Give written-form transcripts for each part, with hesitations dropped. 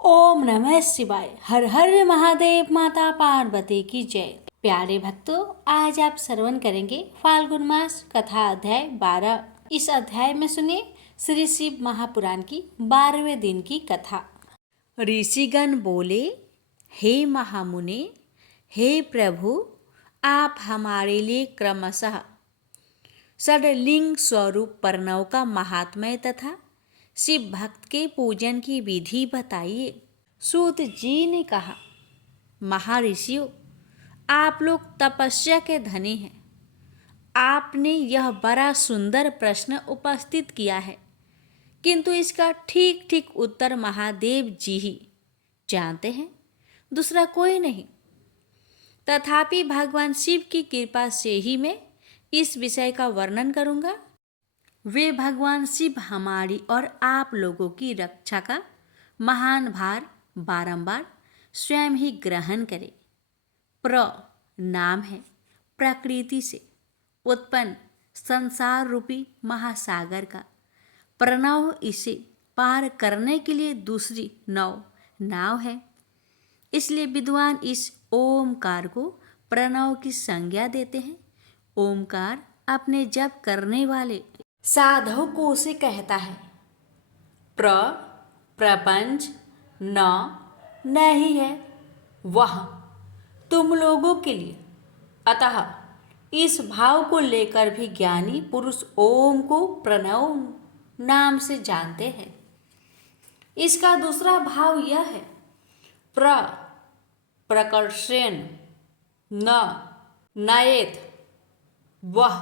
ओम नमः शिवाय। हर हर महादेव। माता पार्वती की जय। प्यारे भक्तों, आज आप श्रवण करेंगे फाल्गुन मास कथा अध्याय 12। इस अध्याय में सुनिए श्री शिव महापुराण की 12वें दिन की कथा। ऋषिगण बोले, हे महामुने, हे प्रभु, आप हमारे लिए क्रमशः षडलिंग स्वरूप प्रणव का महात्म्य तथा शिव भक्त के पूजन की विधि बताइए। सूत जी ने कहा, महर्षियों, आप लोग तपस्या के धनी हैं। आपने यह बड़ा सुंदर प्रश्न उपस्थित किया है, किंतु इसका ठीक ठीक उत्तर महादेव जी ही जानते हैं, दूसरा कोई नहीं। तथापि भगवान शिव की कृपा से ही मैं इस विषय का वर्णन करूंगा। वे भगवान शिव हमारी और आप लोगों की रक्षा का महान भार बारंबार स्वयं ही ग्रहण करें। प्र नाम है प्रकृति से उत्पन्न संसार रूपी महासागर का। प्रणव इसे पार करने के लिए दूसरी नाव है। इसलिए विद्वान इस ओमकार को प्रणव की संज्ञा देते हैं। ओमकार अपने जप करने वाले साधकों उसे कहता है। प्रपंच नहीं है वह तुम लोगों के लिए। अतः इस भाव को लेकर भी ज्ञानी पुरुष ओम को प्रणव नाम से जानते हैं। इसका दूसरा भाव यह है, प्रकर्षेण नयेत वह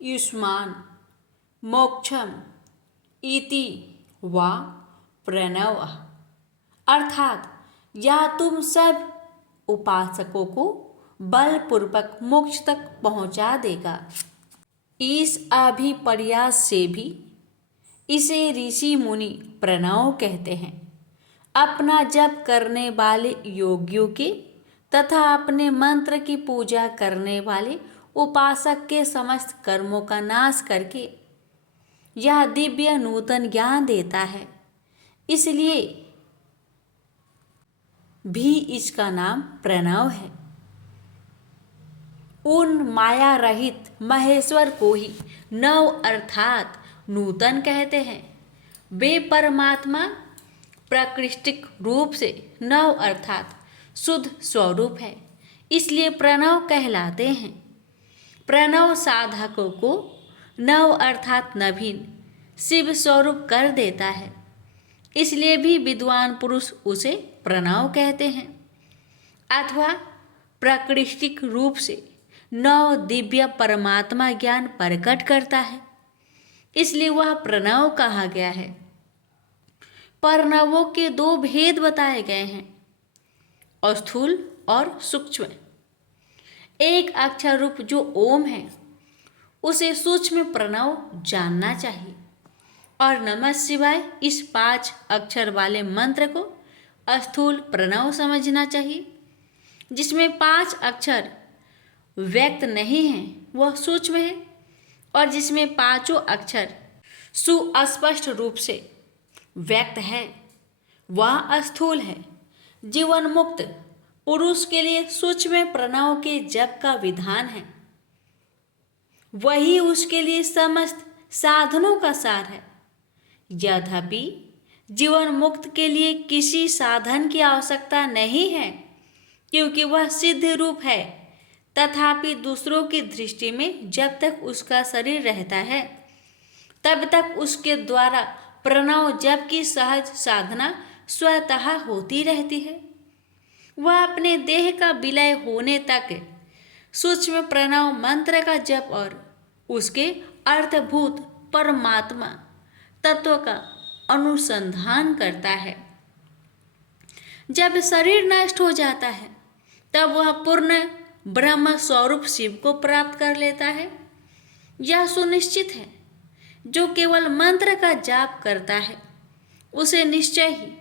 युष्मान मोक्षम इति वा प्रणव। अर्थात यह तुम सब उपासकों को बलपूर्वक मोक्ष तक पहुंचा देगा। इस अभिप्रयास से भी इसे ऋषि मुनि प्रणव कहते हैं। अपना जप करने वाले योगियों के तथा अपने मंत्र की पूजा करने वाले उपासक के समस्त कर्मों का नाश करके यह दिव्य नूतन ज्ञान देता है। इसलिए भी इसका नाम प्रणव है। उन माया रहित महेश्वर को ही नव अर्थात नूतन कहते हैं। वे परमात्मा प्राकृतिक रूप से नव अर्थात शुद्ध स्वरूप है, इसलिए प्रणव कहलाते हैं। प्रणव साधकों को नव अर्थात नवीन शिव स्वरूप कर देता है, इसलिए भी विद्वान पुरुष उसे प्रणव कहते हैं। अथवा प्राकृतिक रूप से नव दिव्य परमात्मा ज्ञान प्रकट करता है, इसलिए वह प्रणव कहा गया है। प्रणवों के दो भेद बताए गए हैं, स्थूल और सूक्ष्म। एक अक्षर रूप जो ओम है उसे सूक्ष्म प्रणव जानना चाहिए, और नमः शिवाय इस 5 अक्षर वाले मंत्र को स्थूल प्रणव समझना चाहिए। जिसमें 5 अक्षर व्यक्त नहीं है वह सूक्ष्म है, और जिसमें 5 अक्षर सुस्पष्ट रूप से व्यक्त है वह स्थूल है। जीवन मुक्त पुरुष के लिए सूक्ष्म प्रणव के जप का विधान है, वही उसके लिए समस्त साधनों का सार है। यद्यपि जीवन मुक्त के लिए किसी साधन की आवश्यकता नहीं है, क्योंकि वह सिद्ध रूप है। तथापि दूसरों की दृष्टि में जब तक उसका शरीर रहता है तब तक उसके द्वारा प्रणव जप की सहज साधना स्वतः होती रहती है। वह अपने देह का विलय होने तक सूक्ष्म प्रणव मंत्र का जप और उसके अर्थभूत परमात्मा तत्व का अनुसंधान करता है। जब शरीर नष्ट हो जाता है तब वह पूर्ण ब्रह्म स्वरूप शिव को प्राप्त कर लेता है। यह सुनिश्चित है, जो केवल मंत्र का जाप करता है उसे निश्चय ही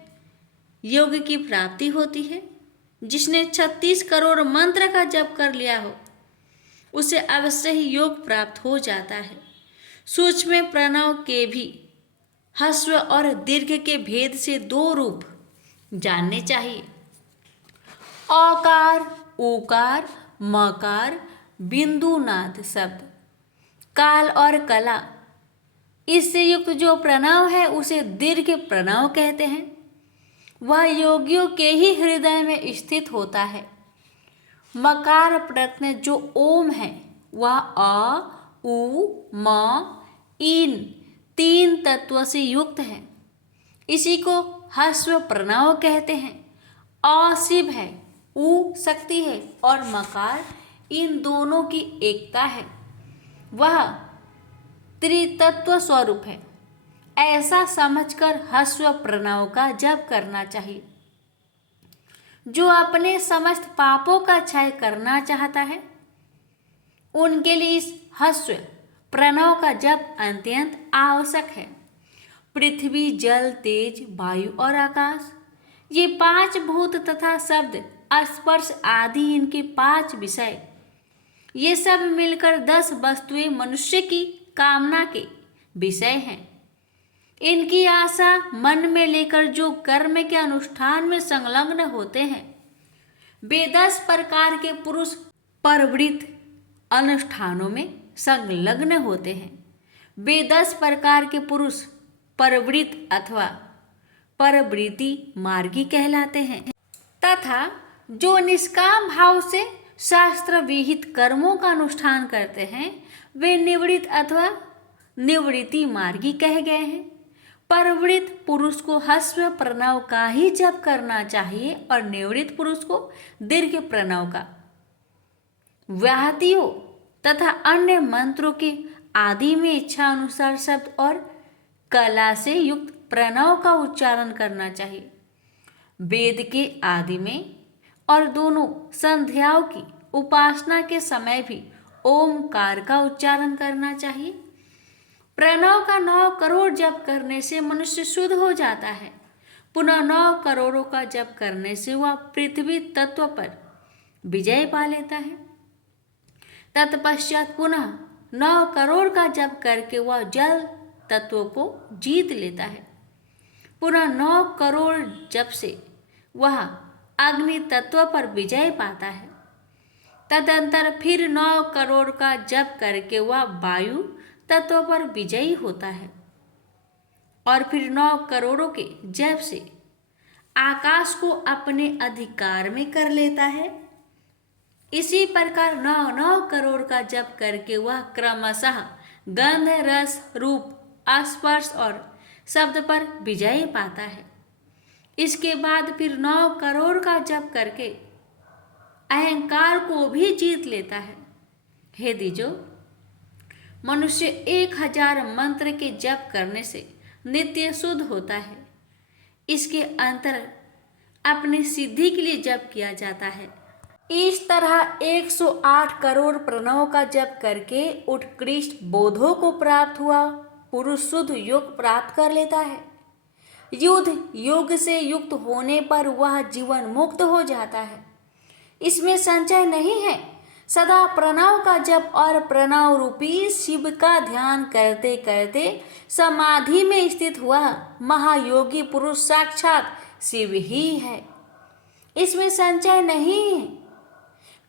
योग की प्राप्ति होती है। जिसने 36 करोड़ मंत्र का जप कर लिया हो उसे अवश्य ही योग प्राप्त हो जाता है। सूक्ष्म प्रणव के भी ह्रस्व और दीर्घ के भेद से 2 रूप जानने चाहिए। औकार, ऊकार, मकार, बिंदुनाद शब्द काल और कला, इससे युक्त जो प्रणव है उसे दीर्घ प्रणव कहते हैं। वह योगियों के ही हृदय में स्थित होता है। मकार प्रत्यय जो ओम है वह अ, उ, म, इन तीन तत्वों से युक्त है। इसी को ह्रस्व प्रणव कहते हैं। अ शिव है, उ शक्ति है और मकार इन दोनों की एकता है। वह त्रितत्व स्वरूप है। ऐसा समझकर ह्रस्व प्रणव का जप करना चाहिए। जो अपने समस्त पापों का क्षय करना चाहता है उनके लिए इस ह्रस्व प्रणव का जप अत्यंत आवश्यक है। पृथ्वी, जल, तेज, वायु और आकाश, ये 5 भूत तथा शब्द, स्पर्श आदि इनके 5 विषय, ये सब मिलकर 10 वस्तुएं मनुष्य की कामना के विषय हैं। इनकी आशा मन में लेकर जो कर्म के अनुष्ठान में संलग्न होते हैं वे 10 प्रकार के पुरुष परवृत्त अनुष्ठानों में संलग्न होते हैं। वे 10 प्रकार के पुरुष परवृत्त अथवा परवृत्ति मार्गी कहलाते हैं तथा जो निष्काम भाव से शास्त्र विहित कर्मों का अनुष्ठान करते हैं वे निवृत्त अथवा निवृत्ति मार्गी कहे गए हैं। परवृत्त पुरुष को ह्रस्व प्रणव का ही जप करना चाहिए और निवृत्त पुरुष को दीर्घ प्रणव का। व्याहतियों तथा अन्य मंत्रों के आदि में इच्छा अनुसार शब्द और कला से युक्त प्रणव का उच्चारण करना चाहिए। वेद के आदि में और दोनों संध्याओं की उपासना के समय भी ओमकार का उच्चारण करना चाहिए। प्रणव का 9 करोड़ जप करने से मनुष्य शुद्ध हो जाता है। पुनः 9 करोड़ों का जप करने से वह पृथ्वी तत्व पर विजय पा लेता है। तत्पश्चात पुनः 9 करोड़ का जप करके वह जल तत्व को जीत लेता है। पुनः 9 करोड़ जप से वह अग्नि तत्व पर विजय पाता है। तदंतर फिर 9 करोड़ का जप करके वह वायु तत्व पर विजयी होता है और फिर 9 करोड़ों के जप से आकाश को अपने अधिकार में कर लेता है। इसी प्रकार 9 करोड़ का जप करके वह क्रमशः गंध, रस, रूप, स्पर्श और शब्द पर विजय पाता है। इसके बाद फिर 9 करोड़ का जप करके अहंकार को भी जीत लेता है। हे द्विजों, मनुष्य 1000 मंत्र के जप करने से नित्य शुद्ध होता है। इसके अंतर अपनी सिद्धि के लिए जप किया जाता है। इस तरह 108 करोड़ प्रणव का जप करके उत्कृष्ट बोधों को प्राप्त हुआ पुरुष शुद्ध योग प्राप्त कर लेता है। युद्ध योग से युक्त होने पर वह जीवन मुक्त हो जाता है। इसमें संचय नहीं है। सदा प्रणव का जप और प्रणव रूपी शिव का ध्यान करते करते समाधि में स्थित हुआ महायोगी पुरुष साक्षात शिव ही है। इसमें संचय नहीं है।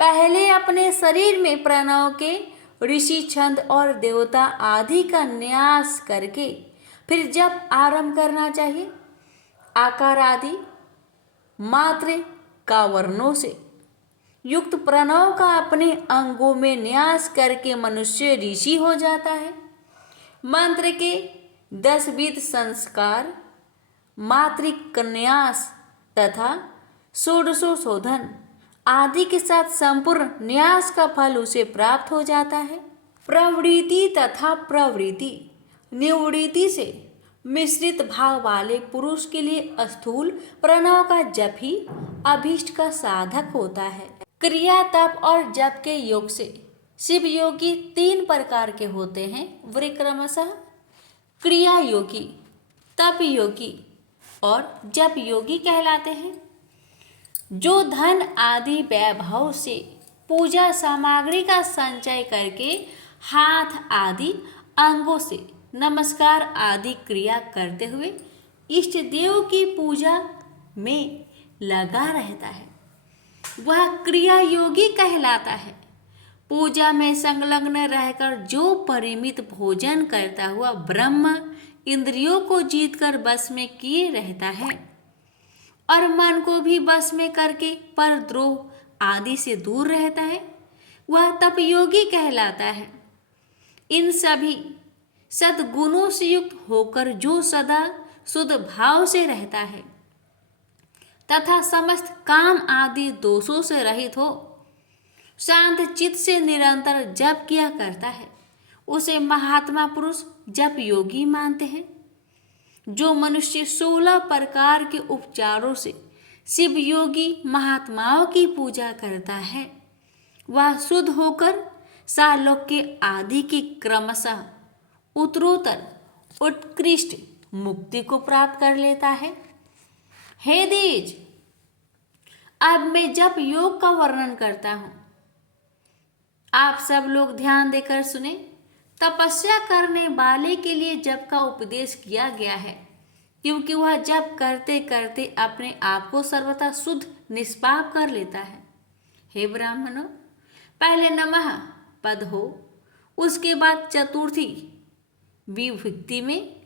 पहले अपने शरीर में प्रणव के ऋषि, छंद और देवता आदि का न्यास करके फिर जप आरंभ करना चाहिए। आकार आदि मात्र का वर्णों से युक्त प्रणव का अपने अंगों में न्यास करके मनुष्य ऋषि हो जाता है। मंत्र के 10 विध संस्कार, मातृक न्यास तथा षोडशोधन आदि के साथ संपूर्ण न्यास का फल उसे प्राप्त हो जाता है। प्रवृत्ति तथा प्रवृत्ति निवृत्ति से मिश्रित भाव वाले पुरुष के लिए स्थूल प्रणव का जप ही अभीष्ट का साधक होता है। क्रिया, तप और जप के योग से शिव योगी 3 प्रकार के होते हैं। वे क्रमशः क्रिया योगी, तप योगी और जप योगी कहलाते हैं। जो धन आदि वैभव से पूजा सामग्री का संचय करके हाथ आदि अंगों से नमस्कार आदि क्रिया करते हुए इष्ट देव की पूजा में लगा रहता है वह क्रिया योगी कहलाता है। पूजा में संलग्न रहकर जो परिमित भोजन करता हुआ ब्रह्म इंद्रियों को जीतकर बस में किए रहता है और मन को भी बस में करके परद्रोह आदि से दूर रहता है वह तप योगी कहलाता है। इन सभी सद्गुणों से युक्त होकर जो सदा शुद्ध भाव से रहता है तथा समस्त काम आदि दोषों से रहित हो शांत चित्त से निरंतर जप किया करता है उसे महात्मा पुरुष जप योगी मानते हैं। जो मनुष्य 16 प्रकार के उपचारों से शिव योगी महात्माओं की पूजा करता है वह शुद्ध होकर सालोक्य आदि की क्रमशः उत्तरोत्तर उत्कृष्ट मुक्ति को प्राप्त कर लेता है। हे द्विज, अब मैं जप योग का वर्णन करता हूं। आप सब लोग ध्यान देकर सुने। तपस्या करने वाले के लिए जप का उपदेश किया गया है क्योंकि वह जप करते करते अपने आप को सर्वथा शुद्ध निष्पाप कर लेता है। हे ब्राह्मणों, पहले नमः पद हो, उसके बाद चतुर्थी विभक्ति में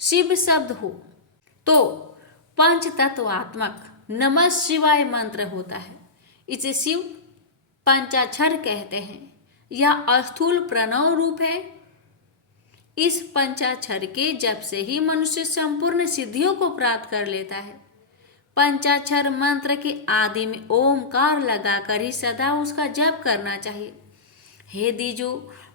शिव शब्द हो तो पंच तत्वात्मक नमः शिवाय मंत्र होता है। इसे शिव पंचाक्षर कहते हैं। यह स्थूल प्रणव रूप है। इस पंचाक्षर के जप से ही मनुष्य संपूर्ण सिद्धियों को प्राप्त कर लेता है। पंचाक्षर मंत्र के आदि में ओमकार लगाकर ही सदा उसका जप करना चाहिए। हे दीजो,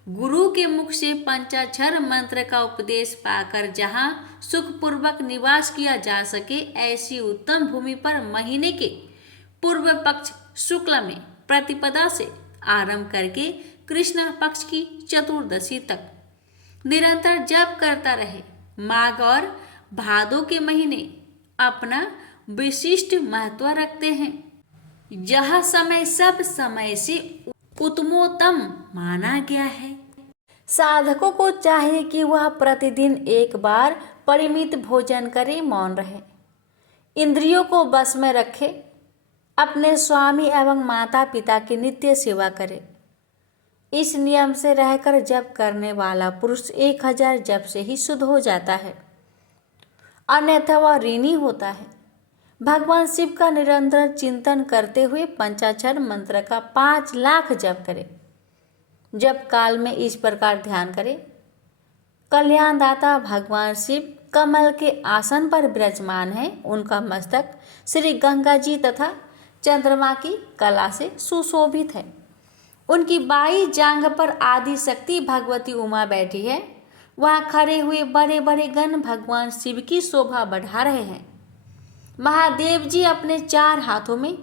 गुरु के मुख से पंचाक्षर मंत्र का उपदेश पाकर जहाँ सुखपूर्वक निवास किया जा सके ऐसी उत्तम भूमि पर महीने के पूर्व पक्ष शुक्ल में प्रतिपदा से आरंभ करके कृष्ण पक्ष की चतुर्दशी तक निरंतर जप करता रहे। माघ और भादों के महीने अपना विशिष्ट महत्व रखते हैं। यह समय सब समय से उत्तमोत्तम माना गया है। साधकों को चाहिए कि वह प्रतिदिन एक बार परिमित भोजन करे, मौन रहे, इंद्रियों को बस में रखे, अपने स्वामी एवं माता पिता की नित्य सेवा करे। इस नियम से रहकर जप करने वाला पुरुष 1000 जप से ही शुद्ध हो जाता है, अन्यथा वह ऋणी होता है। भगवान शिव का निरंतर चिंतन करते हुए पंचाक्षर मंत्र का 5 लाख जप करे। जप काल में इस प्रकार ध्यान करें। कल्याणदाता भगवान शिव कमल के आसन पर विराजमान है। उनका मस्तक श्री गंगा जी तथा चंद्रमा की कला से सुशोभित है। उनकी बाई जांघ पर आदि शक्ति भगवती उमा बैठी है। वहाँ खड़े हुए बड़े बड़े गण भगवान शिव की शोभा बढ़ा रहे हैं। महादेव जी अपने 4 हाथों में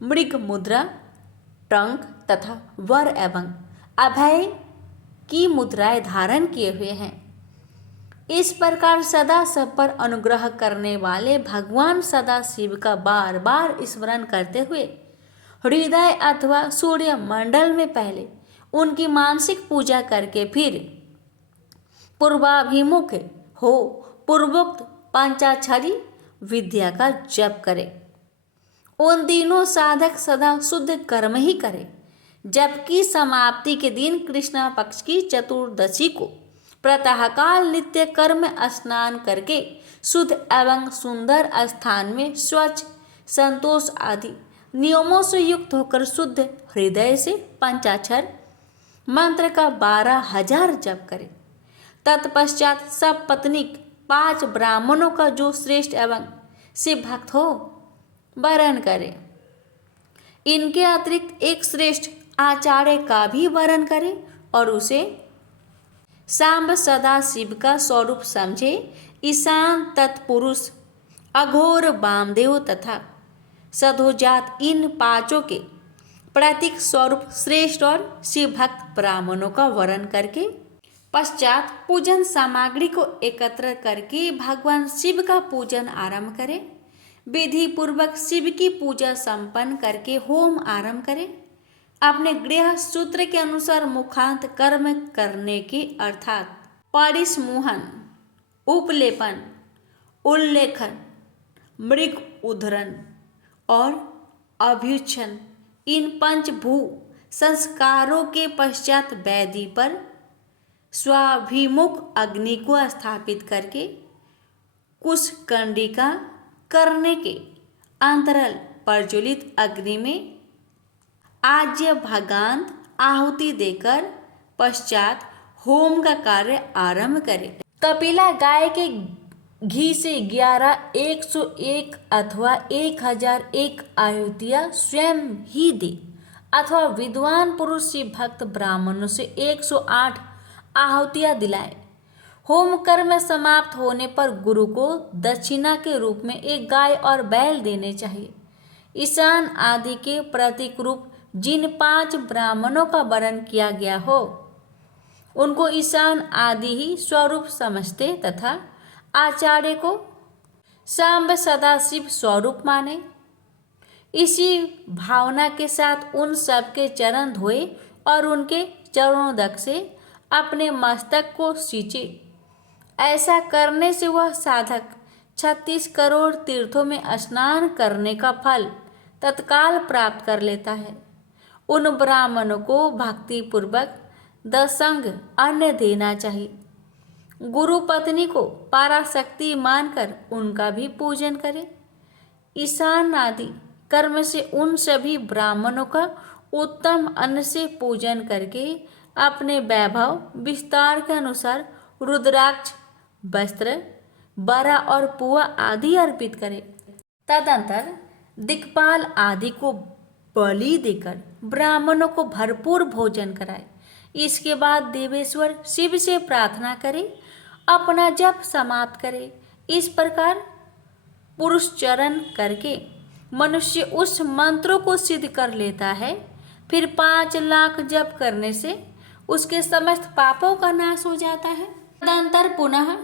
मृग मुद्रा, टंक तथा वर एवं अभय की मुद्राएं धारण किए हुए हैं। इस प्रकार सदा सब पर अनुग्रह करने वाले भगवान सदा शिव का बार बार स्मरण करते हुए हृदय अथवा सूर्य मंडल में पहले उनकी मानसिक पूजा करके फिर पूर्वाभिमुख हो पूर्वोक्त पंचाक्षरी विद्या का जप करे। उन दिनों साधक सदा शुद्ध कर्म ही करे, जबकि समाप्ति के दिन कृष्ण पक्ष की चतुर्दशी को प्रातःकाल नित्य कर्म स्नान करके शुद्ध एवं सुंदर स्थान में स्वच्छ संतोष आदि नियमों से युक्त होकर शुद्ध हृदय से पंचाक्षर मंत्र का 12,000 जप करे। तत्पश्चात सब पत्नीक 5 ब्राह्मणों का जो श्रेष्ठ एवं शिव भक्त हो वरण करे। इनके अतिरिक्त एक श्रेष्ठ आचार्य का भी वरण करे और उसे सांब सदा शिव का स्वरूप समझे। ईशान तत्पुरुष, अघोर वामदेव तथा सधोजात इन 5 के प्रतीक स्वरूप श्रेष्ठ और शिव भक्त ब्राह्मणों का वरण करके पश्चात पूजन सामग्री को एकत्र करके भगवान शिव का पूजन आरंभ करें। विधि पूर्वक शिव की पूजा संपन्न करके होम आरंभ करें। अपने गृह सूत्र के अनुसार मुखांत कर्म करने के अर्थात परिसमुहन, उपलेपन, उल्लेखन मृग उद्धरण और अभ्युच्छन, इन पंचभू संस्कारों के पश्चात वेदी पर स्वाभिमुख अग्नि को स्थापित करके कुशकंडिका करने के अंतराल प्रज्वलित अग्नि में आज्य भागांत आहुति देकर पश्चात होम का कार्य आरंभ करें। कपिला गाय के घी से 101 अथवा 1001 आहुतियाँ स्वयं ही दे, अथवा विद्वान पुरुष से भक्त ब्राह्मणों से 108 आहुतियाँ दिलाए। होम कर्म समाप्त होने पर गुरु को दक्षिणा के रूप में एक गाय और बैल देने चाहिए। ईशान आदि के प्रतीक रूप जिन 5 ब्राह्मणों का वर्ण किया गया हो, उनको ईशान आदि ही स्वरूप समझते तथा आचार्य को सांब सदाशिव स्वरूप माने। इसी भावना के साथ उन सबके चरण धोए और उनके चरणोदक से अपने मस्तक को सींचे। ऐसा करने से वह साधक 36 करोड़ तीर्थों में स्नान करने का फल तत्काल प्राप्त कर लेता है। उन ब्राह्मणों को भक्तिपूर्वक दशंग अन्न देना चाहिए। गुरु पत्नी को पराशक्ति मानकर उनका भी पूजन करें। ईशान आदि कर्म से उन सभी ब्राह्मणों का उत्तम अन्न से पूजन करके अपने वैभव विस्तार के अनुसार रुद्राक्ष, वस्त्र, बरा और पुआ आदि अर्पित करें। तदंतर दिक्पाल आदि को बलि देकर ब्राह्मणों को भरपूर भोजन कराए। इसके बाद देवेश्वर शिव से प्रार्थना करे, अपना जप समाप्त करे। इस प्रकार पुरुषचरण करके मनुष्य उस मंत्रों को सिद्ध कर लेता है। फिर 5 लाख जप करने से उसके समस्त पापों का नाश हो जाता है। तदंतर पुनः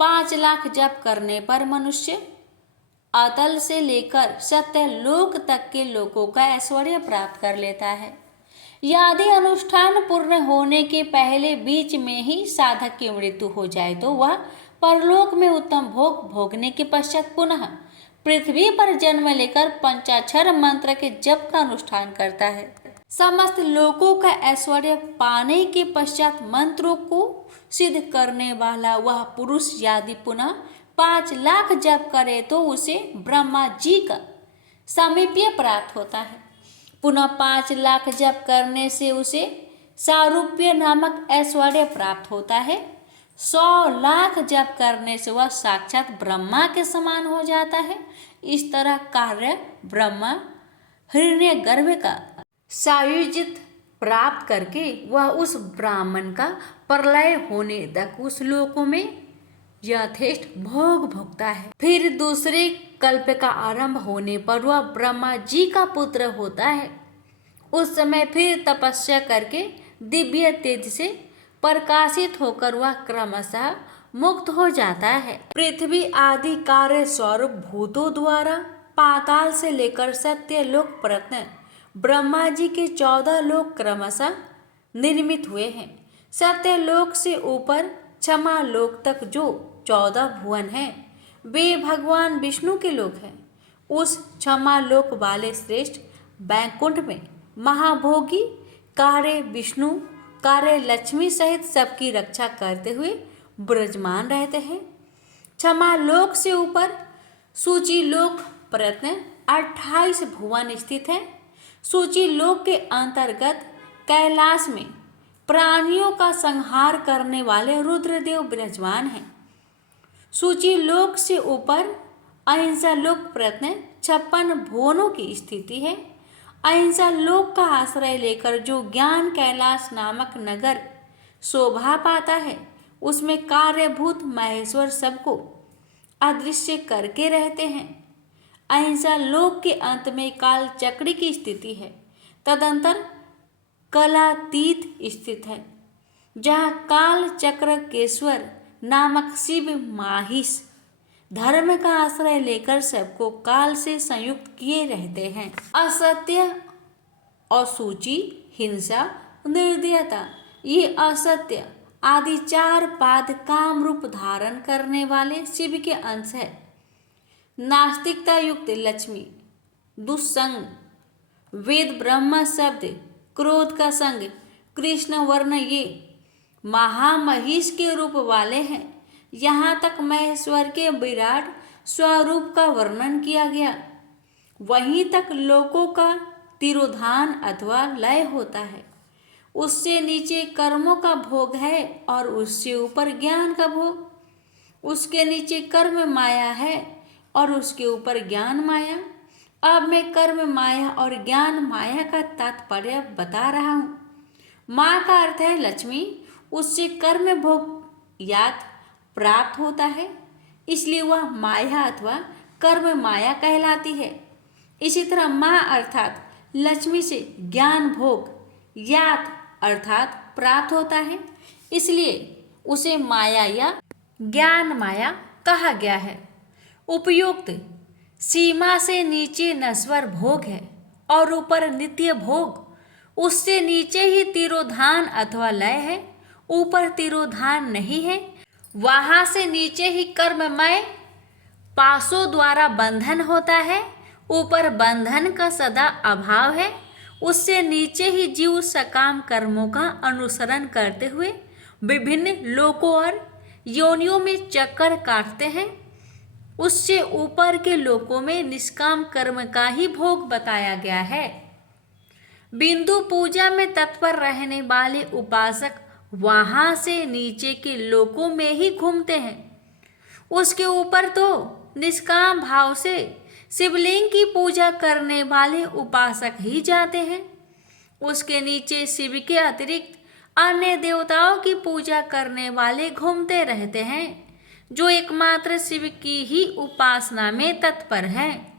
5 लाख जप करने पर मनुष्य अतल से लेकर सत्यलोक तक के लोगों का ऐश्वर्य प्राप्त कर लेता है। यदि अनुष्ठान पूर्ण होने के पहले बीच में ही साधक की मृत्यु हो जाए तो वह परलोक में उत्तम भोग भोगने के पश्चात पुनः पृथ्वी पर जन्म लेकर पंचाक्षर मंत्र के जप का अनुष्ठान करता है। समस्त लोगों का ऐश्वर्य पाने के पश्चात मंत्रों को सिद्ध करने वाला वह पुरुष यदि पुनः 5 लाख जप करे तो उसे ब्रह्मा जी का सामीप्य प्राप्त होता है। पुनः 5 लाख जप करने से उसे सारूप्य नामक ऐश्वर्य प्राप्त होता है। 100 लाख जप करने से वह साक्षात ब्रह्मा के समान हो जाता है। इस तरह कार्य ब्रह्मा हिरण्यगर्भ का सायुज्यत प्राप्त करके वह उस ब्राह्मण का प्रलय होने तक उस लोकों में यथेष्ट भोग भोगता है। फिर दूसरे कल्प का आरंभ होने पर वह ब्रह्मा जी का पुत्र होता है। उस समय फिर तपस्या करके दिव्य तेज से प्रकाशित होकर वह क्रमशः मुक्त हो जाता है। पृथ्वी आदि कार्य स्वरूप भूतों द्वारा पाताल से लेकर सत्यलोक पर्यंत ब्रह्मा जी के 14 लोक क्रमशः निर्मित हुए हैं। सत्यलोक से ऊपर क्षमा लोक तक जो 14 भुवन हैं, वे भगवान विष्णु के लोक हैं। उस क्षमा लोक वाले श्रेष्ठ बैकुंठ में महाभोगी कार्य विष्णु, कार्य लक्ष्मी सहित सबकी रक्षा करते हुए विराजमान रहते हैं। क्षमा लोक से ऊपर सूची लोक प्रयत्न 28 भुवन स्थित है। सूची लोक के अंतर्गत कैलाश में प्राणियों का संहार करने वाले रुद्रदेव विराजमान हैं। सूची लोक से ऊपर अहिंसा लोक प्रयत्न 56 भुवनों की स्थिति है। अहिंसा लोक का आश्रय लेकर जो ज्ञान कैलाश नामक नगर शोभा पाता है, उसमें कार्यभूत महेश्वर सबको अदृश्य करके रहते हैं। अहिंसा लोक के अंत में काल चक्र की स्थिति है। तदंतर कलातीत स्थित है, जहाँ काल चक्र केश्वर नामक शिव माहिष धर्म का आश्रय लेकर सबको काल से संयुक्त किए रहते हैं। असत्य, असूचि, हिंसा, निर्दयता, ये असत्य आदि 4 पाद काम रूप धारण करने वाले शिव के अंश है। नास्तिकता युक्त लक्ष्मी, दुस्संग, वेद ब्रह्म शब्द, क्रोध का संग, कृष्ण वर्ण, ये महामहिष के रूप वाले हैं। यहाँ तक महेश्वर के विराट स्वरूप का वर्णन किया गया। वहीं तक लोकों का तिरोधान अथवा लय होता है। उससे नीचे कर्मों का भोग है और उससे ऊपर ज्ञान का भोग। उसके नीचे कर्म माया है और उसके ऊपर ज्ञान माया। अब मैं कर्म माया और ज्ञान माया का तात्पर्य बता रहा हूँ। माँ का अर्थ है लक्ष्मी, उससे कर्म भोग याद प्राप्त होता है, इसलिए वह माया अथवा कर्म माया कहलाती है। इसी तरह माँ अर्थात लक्ष्मी से ज्ञान भोग याद अर्थात प्राप्त होता है, इसलिए उसे माया या ज्ञान माया कहा गया है। उपयुक्त सीमा से नीचे नश्वर भोग है और ऊपर नित्य भोग। उससे नीचे ही तिरोधान अथवा लय है, ऊपर तिरोधान नहीं है। वहां से नीचे ही कर्ममय पाशों द्वारा बंधन होता है, ऊपर बंधन का सदा अभाव है। उससे नीचे ही जीव सकाम कर्मों का अनुसरण करते हुए विभिन्न लोकों और योनियों में चक्कर काटते हैं। उससे ऊपर के लोकों में निष्काम कर्म का ही भोग बताया गया है। बिंदु पूजा में तत्पर रहने वाले उपासक वहां से नीचे के लोकों में ही घूमते हैं। उसके ऊपर तो निष्काम भाव से शिवलिंग की पूजा करने वाले उपासक ही जाते हैं। उसके नीचे शिव के अतिरिक्त अन्य देवताओं की पूजा करने वाले घूमते रहते हैं, जो एकमात्र शिव की ही उपासना में तत्पर हैं।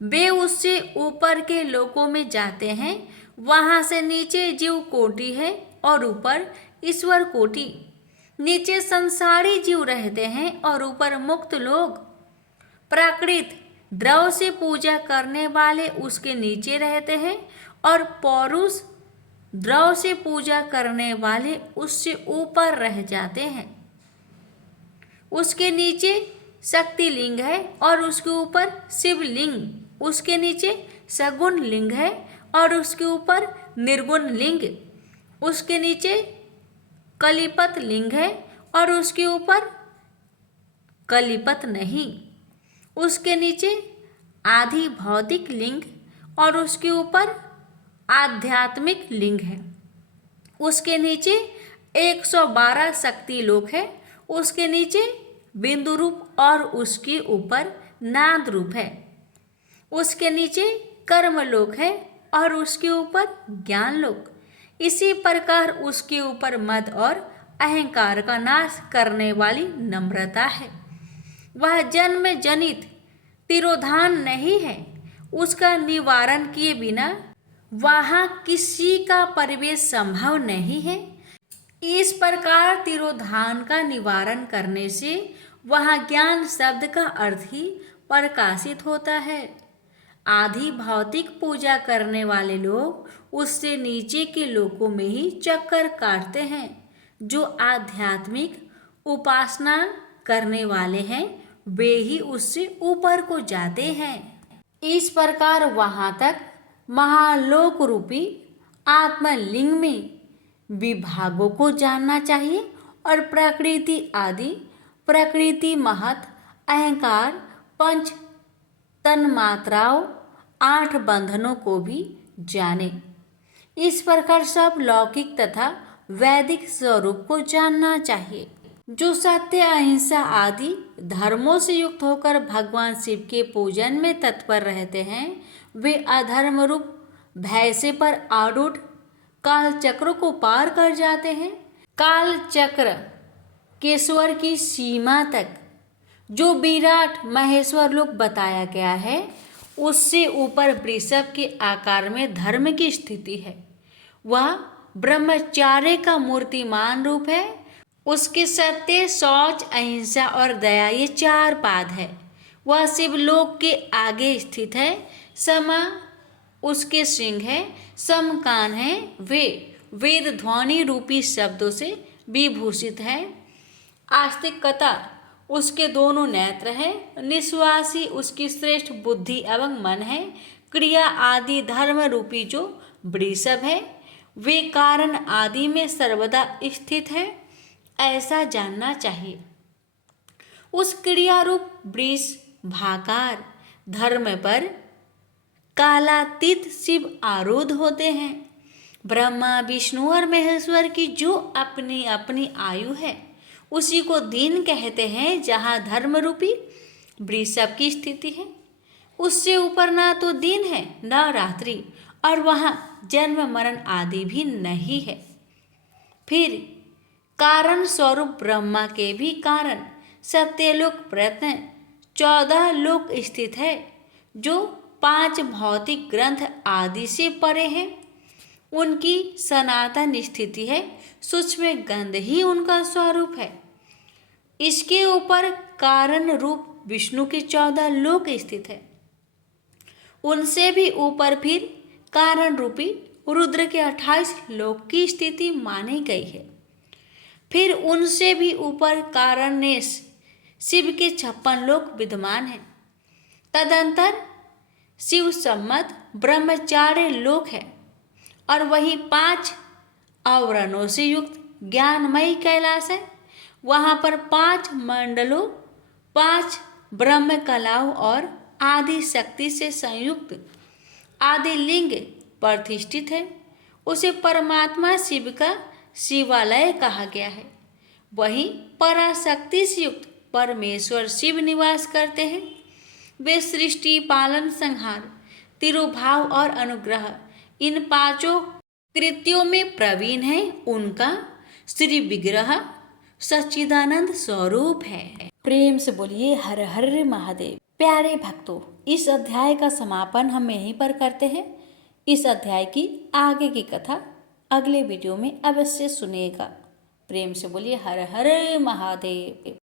वे उससे ऊपर के लोकों में जाते हैं। वहां से नीचे जीव कोटि है और ऊपर ईश्वर कोटि। नीचे संसारी जीव रहते हैं और ऊपर मुक्त लोग। प्राकृत द्रव से पूजा करने वाले उसके नीचे रहते हैं और पौरुष द्रव से पूजा करने वाले उससे ऊपर रह जाते हैं। उसके नीचे शक्ति लिंग है और उसके ऊपर शिवलिंग। उसके नीचे सगुण लिंग है और उसके ऊपर निर्गुण लिंग। उसके नीचे कलिपत लिंग है और उसके ऊपर कलिपत नहीं। उसके नीचे आधि भौतिक लिंग और उसके ऊपर आध्यात्मिक लिंग है। उसके नीचे 112 शक्ति लोक है। उसके नीचे बिंदु रूप और उसके ऊपर नाद रूप है। उसके नीचे कर्म लोक है और उसके ऊपर ज्ञान लोक। इसी प्रकार उसके ऊपर मद और अहंकार का नाश करने वाली नम्रता है। वह जन्म जनित तिरोधान नहीं है। उसका निवारण किए बिना वहाँ किसी का प्रवेश संभव नहीं है। इस प्रकार तिरोधान का निवारण करने से वहाँ ज्ञान शब्द का अर्थ ही प्रकाशित होता है। आधि भौतिक पूजा करने वाले लोग उससे नीचे के लोकों में ही चक्कर काटते हैं। जो आध्यात्मिक उपासना करने वाले हैं वे ही उससे ऊपर को जाते हैं। इस प्रकार वहाँ तक महालोक रूपी आत्मलिंग में विभागों को जानना चाहिए और प्रकृति आदि प्रकृति महत अहंकार पंच तन्मात्राओं 8 बंधनों को भी जाने। इस प्रकार सब लौकिक तथा वैदिक स्वरूप को जानना चाहिए। जो सत्य अहिंसा आदि धर्मों से युक्त होकर भगवान शिव के पूजन में तत्पर रहते हैं वे अधर्म रूप भय से पर आरूढ़ काल चक्र को पार कर जाते हैं। काल चक्र केश्वर की सीमा तक जो विराट महेश्वर लोक बताया गया है उससे ऊपर वृषभ के आकार में धर्म की स्थिति है। वह ब्रह्मचार्य का मूर्तिमान रूप है। उसके सत्य शौच अहिंसा और दया ये 4 पाद है। वह शिवलोक के आगे स्थित है। समा उसके सिंह है, समकान है। वे वेद ध्वनि रूपी शब्दों से विभूषित है। आस्तिकता उसके दोनों नेत्र हैं, निश्वासी उसकी श्रेष्ठ बुद्धि एवं मन है, क्रिया आदि धर्म रूपी जो वृषभ है वे कारण आदि में सर्वदा स्थित है, ऐसा जानना चाहिए। उस क्रिया रूप वृष भाकार धर्म पर कालातीत शिव आरूढ़ होते हैं। ब्रह्मा विष्णु और महेश्वर की जो अपनी अपनी आयु है उसी को दिन कहते हैं, जहाँ धर्म रूपी वृषभ की स्थिति है। उससे ऊपर ना तो दिन है न रात्रि, और वहाँ जन्म मरण आदि भी नहीं है। फिर कारण स्वरूप ब्रह्मा के भी कारण सत्यलोक प्रयत्न 14 लोक स्थित है, जो 5 भौतिक ग्रंथ आदि से परे हैं। उनकी सनातन स्थिति है, सूक्ष्म गंध ही उनका स्वरूप है। इसके ऊपर कारण रूप विष्णु के 14 लोक स्थित है। उनसे भी ऊपर फिर कारण रूपी रुद्र के 28 लोक की स्थिति मानी गई है। फिर उनसे भी ऊपर कारणेश शिव के 56 लोक विद्यमान हैं। तदंतर शिव सम्मत ब्रह्मचार्य लोक है, और वही 5 आवरणों से युक्त ज्ञानमयी कैलाश है। वहाँ पर 5 मंडलों, 5 ब्रह्म कलाओं और आदि शक्ति से संयुक्त आदि लिंग प्रतिष्ठित है। उसे परमात्मा शिव का शिवालय कहा गया है। वहीं पराशक्ति से युक्त परमेश्वर शिव निवास करते हैं। वे सृष्टि पालन संहार तिरुभाव और अनुग्रह इन 5 कृत्यों में प्रवीण है। उनका श्री विग्रह सच्चिदानंद स्वरूप है। प्रेम से बोलिए हर हर महादेव। प्यारे भक्तों, इस अध्याय का समापन हम यहीं पर करते हैं। इस अध्याय की आगे की कथा अगले वीडियो में अवश्य सुनिएगा। प्रेम से बोलिए हर हर महादेव।